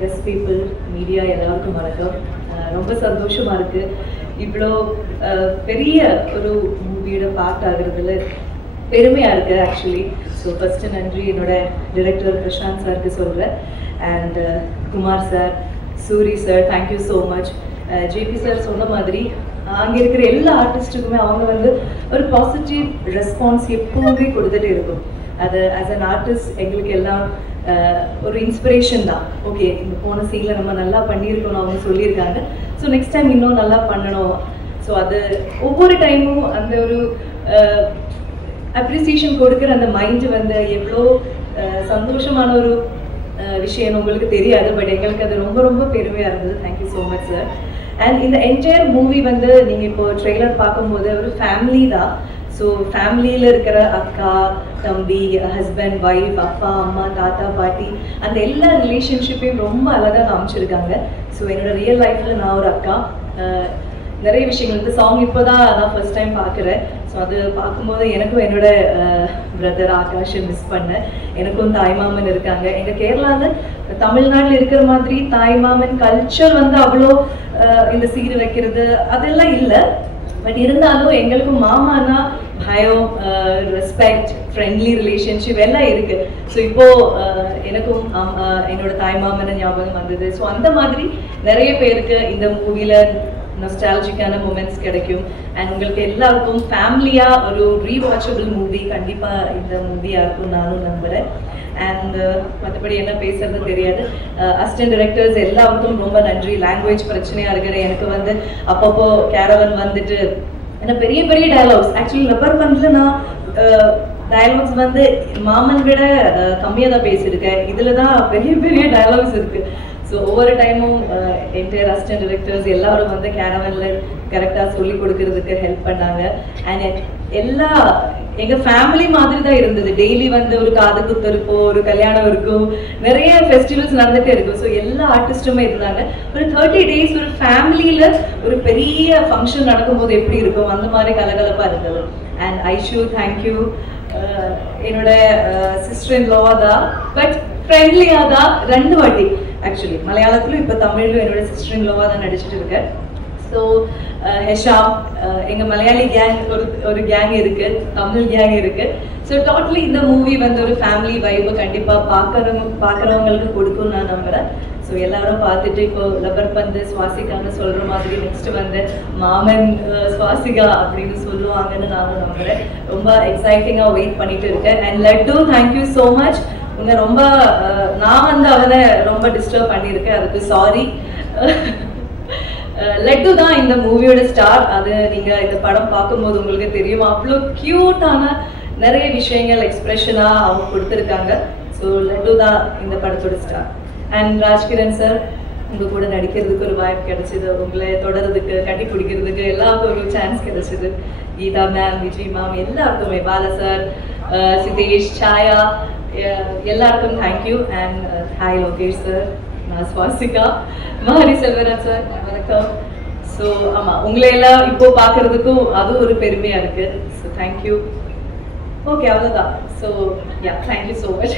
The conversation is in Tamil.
ப்ரெஸ் பீப்புள் மீடியா எல்லாருக்கும் வணக்கம். ரொம்ப சந்தோஷமா இருக்கு. இவ்வளோ பெரிய ஒரு மூவியோட பார்ட் ஆகுறதுல பெருமையா இருக்கு ஆக்சுவலி ஸோ ஃபர்ஸ்ட் நன்றி என்னோட டிரெக்டர் பிரசாந்த் சாருக்கு சொல்கிறேன் and Kumar sir Suri sir thank you so much JP sir சொன்ன மாதிரி அங்கே இருக்கிற எல்லா ஆர்டிஸ்ட்டுக்குமே அவங்க வந்து ஒரு பாசிட்டிவ் ரெஸ்பான்ஸ் எப்பவுமே கொடுத்துட்டே இருக்கும். அது ஆஸ் அன் ஆர்டிஸ்ட் எங்களுக்கு எல்லாம் ஒரு இன்ஸ்பிரேஷன் தான். ஓகே இந்த போன சீனில் நம்ம நல்லா பண்ணியிருக்கணும் அவங்க சொல்லியிருக்காங்க. ஸோ நெக்ஸ்ட் டைம் இன்னும் நல்லா பண்ணணும். ஸோ அது ஒவ்வொரு டைமும் அந்த ஒரு அப்ரிசியேஷன் கொடுக்குற அந்த மைண்டு வந்து எவ்வளோ சந்தோஷமான ஒரு விஷயம் உங்களுக்கு தெரியாது பட் எங்களுக்கு அது ரொம்ப ரொம்ப பெருமையாக இருந்தது. Thank you so much sir and இந்த என்டையர் மூவி வந்து நீங்கள் இப்போ ட்ரெய்லர் பார்க்கும்போது ஒரு ஃபேமிலி தான். ஸோ ஃபேமிலியில் இருக்கிற அக்கா தம்பி ஹஸ்பண்ட் ஒய்ஃப் அப்பா அம்மா தாத்தா பாட்டி அந்த எல்லா ரிலேஷன்ஷிப்பையும் ரொம்ப அழகாக காமிச்சிருக்காங்க. ஸோ என்னோட ரியல் லைஃப்பில் நான் ஒரு அக்கா. நிறைய விஷயங்கள். இந்த சாங் இப்போ தான் நான் ஃபர்ஸ்ட் டைம் பார்க்குறேன். ஸோ அது பார்க்கும்போது எனக்கும் என்னோட பிரதர் ஆகாஷை மிஸ் பண்ணேன் எனக்கும் தாய்மாமன் இருக்காங்க. எங்கள் கேரளாவில் தமிழ்நாட்டில் இருக்கிற மாதிரி தாய்மாமன் கல்ச்சர் வந்து அவ்வளோ அஹ், இந்த சீர் வைக்கிறது அதெல்லாம் இல்லை. பட் இருந்தாலும் எங்களுக்கு மாமானா பயம் ரெஸ்பெக்ட் ஃப்ரெண்ட்லி ரிலேஷன்ஷிப் எல்லாம் இருக்கு. ஸோ இப்போ அஹ், எனக்கும் என்னோட தாய்மாமன ஞாபகம் வந்தது. ஸோ அந்த மாதிரி நிறைய பேருக்கு இந்த மூவில நொஸ்டாலஜிக்கான மூமெண்ட்ஸ் கிடைக்கும். அண்ட் உங்களுக்கு எல்லாருக்கும் ஃபேமிலியா ஒரு ரீவாச்சபிள் மூவி கண்டிப்பா இந்த மூவியா இருக்கும் நானும் நம்புகிறேன் அண்ட் uh, மற்றபடி என்ன பேசுறது தெரியாது. Uh, அசிஸ்டன்ட் டைரக்டர்ஸ் எல்லாருக்கும் ரொம்ப நன்றி. லாங்குவேஜ் பிரச்சனையா இருக்கிற எனக்கு வந்து அப்பப்போ கேரவன் வந்துட்டு ஏன்னா பெரிய பெரிய டயலாக்ஸ் ஆக்சுவலி ரப்பர் பந்தில் நான் uh, டயலாக்ஸ் வந்து மாமன் விட கம்மியாக தான் பேசியிருக்கேன். இதில் தான் பெரிய பெரிய டயலாக்ஸ் இருக்கு. ஸோ ஒவ்வொரு டைமும் என்டையர் அசிஸ்டன்ட் டிரெக்டர்ஸ் எல்லாரும் வந்து கேரவனில் கரெக்டாக சொல்லி கொடுக்கறதுக்கு ஹெல்ப் பண்ணாங்க. அண்ட் எல்லா எங்கள் ஃபேமிலி மாதிரி தான் இருந்தது. டெய்லி வந்து ஒரு காது குத்து இருக்கும் ஒரு கல்யாணம் இருக்கும். நிறைய ஃபெஸ்டிவல்ஸ் நடந்துகிட்டே இருக்கும். ஸோ எல்லா ஆர்டிஸ்ட்டுமே இருந்தாங்க. ஒரு தேர்ட்டி டேஸ் ஒரு ஃபேமிலியில் ஒரு பெரிய ஃபங்க்ஷன் நடக்கும்போது எப்படி இருக்கும்? அந்த மாதிரி கலகலப்பாக இருந்தது. அண்ட் ஐஷு தேங்க்யூ என்னோட சிஸ்டர் இன் லோவா தான். பட் ஃப்ரெண்ட்லியாக தான். ரெண்டு வாட்டி. ஆக்சுவலி மலையாளத்திலும் இப்போ தமிழ்லையும் என்னோட சிஸ்டர் இன்லோவாக தான் நடிச்சிட்டு இருக்கேன் ஸோ ஹெஷா எங்க மலையாளி கேங் ஒரு ஒரு கேங் இருக்கு தமிழ் கேங் இருக்கு. ஸோ டோட்டலி இந்த மூவி வந்து ஒரு ஃபேமிலி வைப்பு கண்டிப்பா பார்க்குறவங்க பார்க்குறவங்களுக்கு கொடுக்கும் நான் நம்புறேன். ஸோ எல்லாரும் பார்த்துட்டு இப்போ லப்பர் பந்து சுவாசிக்கான்னு சொல்ற மாதிரி நெக்ஸ்ட் வந்து மாமன் uh, சுவாசிகா அப்படின்னு சொல்லுவாங்கன்னு நானும் நம்புறேன். ரொம்ப எக்ஸைட்டிங்கா வெயிட் பண்ணிட்டு இருக்கேன். And Lattu thank you so much இங்க ரொம்ப நான் வந்து அவனை ரொம்ப டிஸ்டர்ப் பண்ணியிருக்கேன். அதுக்கு சாரி லட்டு தான் இந்த மூவியோட ஸ்டார் அது நீங்க இந்த படம் பார்க்கும்போது உங்களுக்கு தெரியும். அவ்வளோ கியூட்டான நிறைய விஷயங்கள் எக்ஸ்பிரஷனா அவங்க கொடுத்துருக்காங்க. ஸோ லட்டு தான் இந்த படத்தோட ஸ்டார் அண்ட் ராஜ்கிரண் சார் உங்க கூட நடிக்கிறதுக்கு ஒரு வாய்ப்பு கிடைச்சது. உங்களை தொடர்றதுக்கு கட்டி பிடிக்கிறதுக்கு எல்லாருக்கும் ஒரு சான்ஸ் கிடைச்சது. கீதா மேம் விஜய் மேம் எல்லாருக்குமே. Bala sir Uh, சிதேஷ் Saya uh, எல்லாருக்கும் thank you and hi Lokesh sir நான் சுவாசிகா. மஹரி செல்வராஜ் சார் வணக்கம். ஸோ ஆமாம் உங்களை எல்லாம் இப்போ பார்க்கறதுக்கும் அதுவும் ஒரு பெருமையாக இருக்கு. ஸோ தேங்க்யூ ஓகே அவ்வளோதான் so yeah thank you so much